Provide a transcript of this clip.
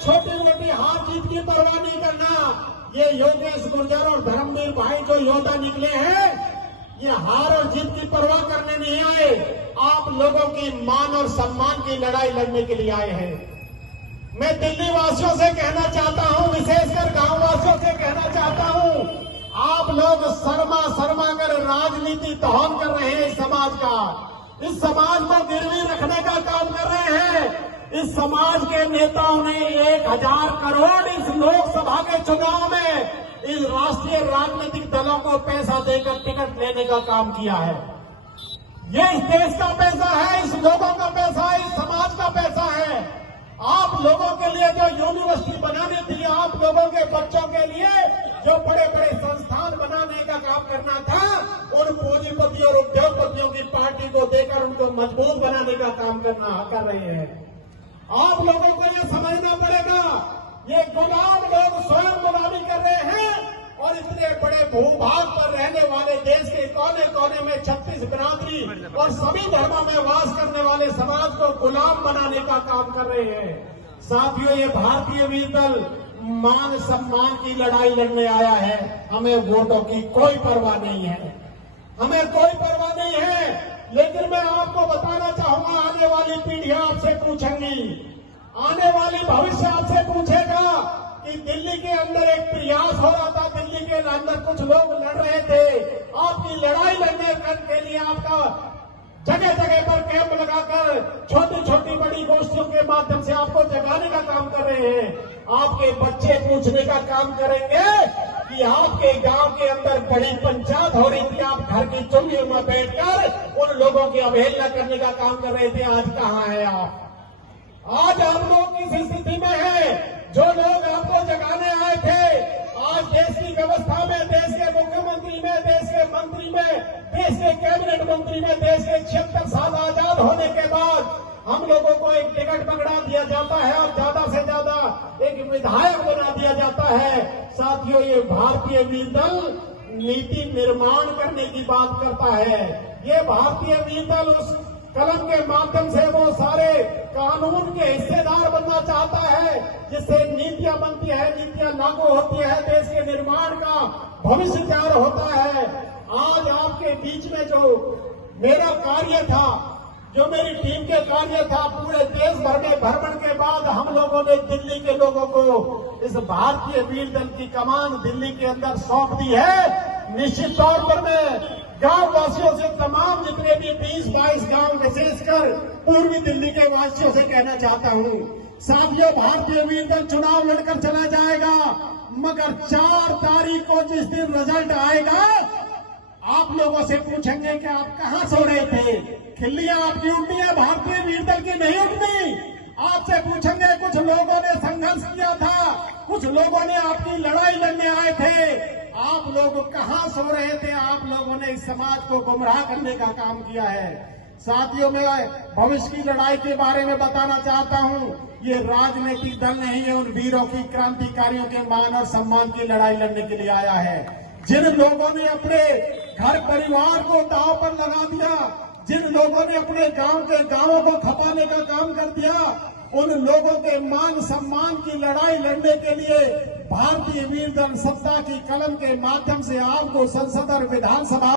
छोटी मोटी हार जीत की परवाह नहीं करना। ये योगेश गुर्जर और धर्मवीर भाई जो योद्धा निकले हैं, ये हार और जीत की परवाह करने नहीं आए, आप लोगों की मान और सम्मान की लड़ाई लड़ने के लिए आए हैं। मैं दिल्ली वासियों से कहना चाहता हूं, विशेषकर गांव वासियों से कहना चाहता हूं, आप लोग शर्मा कर राजनीति दहन कर रहे हैं। इस समाज का, इस समाज को गिरवी रखने का काम कर रहे हैं। इस समाज के नेताओं ने 1000 करोड़ इस लोकसभा के चुनाव में इस राष्ट्रीय राजनीतिक दलों को पैसा देकर टिकट लेने का काम किया है। ये इस देश का पैसा है, इस लोगों का पैसा है, इस समाज का पैसा है। आप लोगों के लिए जो यूनिवर्सिटी बनानी थी, आप लोगों के बच्चों के लिए जो बड़े बड़े संस्थान बनाने का काम करना था, उन पूंजीपति और उद्योगपतियों की पार्टी को देकर उनको मजबूत बनाने का काम कर रहे हैं। आप लोगों को यह समझना पड़ेगा, ये गुलाम लोग स्वयं गुलामी कर रहे हैं और इतने बड़े भूभाग पर रहने वाले देश के कोने कोने में 36 बिरादरी और सभी धर्मों में वास करने वाले समाज को गुलाम बनाने का काम कर रहे हैं। साथियों, ये भारतीय वीर दल मान सम्मान की लड़ाई लड़ने आया है। हमें वोटों की कोई परवाह नहीं है, हमें कोई परवाह नहीं है। लेकिन मैं आपको बताना चाहूंगा, आने वाली पीढ़ियां आपसे पूछेंगी, आने वाली भविष्य आपसे पूछेगा कि दिल्ली के अंदर एक प्रयास हो रहा था, दिल्ली के अंदर कुछ लोग लड़ रहे थे, आपकी लड़ाई लड़ने के लिए आपका जगह जगह पर कैंप लगाकर छोटी छोटी बड़ी गोष्ठियों के माध्यम से आपको जगाने का काम कर रहे हैं। आपके बच्चे पूछने का काम करेंगे कि आपके गांव के अंदर बड़ी पंचायत हो रही थी, आप घर की चुंगियों में बैठकर उन लोगों की अवहेलना करने का काम कर रहे थे। आज कहां है आप? आज आप लोग किस स्थिति में हैं? जो लोग आपको जगाने आए थे, आज देश की व्यवस्था में, देश के मुख्यमंत्री में, देश के मंत्री में, देश के कैबिनेट मंत्री में, देश के 76 साल आजाद होने के बाद हम लोगों को एक टिकट पकड़ा दिया जाता है और ज्यादा से ज्यादा एक विधायक बना दिया जाता है। साथियों, ये भारतीय वीर दल नीति निर्माण करने की बात करता है। ये भारतीय वीर दल उस कलम के माध्यम से वो सारे कानून के हिस्सेदार बनना चाहता है जिससे नीतियां बनती है, नीतियां लागू होती है, देश के निर्माण का भविष्य तैयार होता है। आज आपके बीच में जो मेरा कार्य था, जो मेरी टीम के कार्य था, पूरे देश भर में भ्रमण के बाद हम लोगों ने दिल्ली के लोगों को इस भारतीय वीर दल की कमान दिल्ली के अंदर सौंप दी है। निश्चित तौर पर मैं गांव वासियों से, तमाम जितने भी 20-22 गांव, विशेषकर पूर्वी दिल्ली के वासियों से कहना चाहता हूं, साथियों, भारतीय वीर दल चुनाव लड़कर चला जाएगा, मगर 4 तारीख को जिस दिन रिजल्ट आएगा, आप लोगों से पूछेंगे कि आप कहां सो रहे थे? खिल्लियां आपकी उठनी है, भारतीय वीर दल की नहीं उठनी। आपसे पूछेंगे, कुछ लोगों ने संघर्ष किया था, कुछ लोगों ने आपकी लड़ाई लड़ने आए थे, आप लोग कहां सो रहे थे? आप लोगों ने इस समाज को गुमराह करने का काम किया है। साथियों, मैं भविष्य की लड़ाई के बारे में बताना चाहता हूं, ये राजनीतिक दल नहीं है, उन वीरों की, क्रांतिकारियों के मान और सम्मान की लड़ाई लड़ने के लिए आया है। जिन लोगों ने अपने घर परिवार को दांव पर लगा दिया, जिन लोगों ने अपने गांवों को खपाने का काम कर दिया, उन लोगों के मान सम्मान की लड़ाई लड़ने के लिए भारतीय वीर दल सत्ता की कलम के माध्यम से आपको संसद और विधानसभा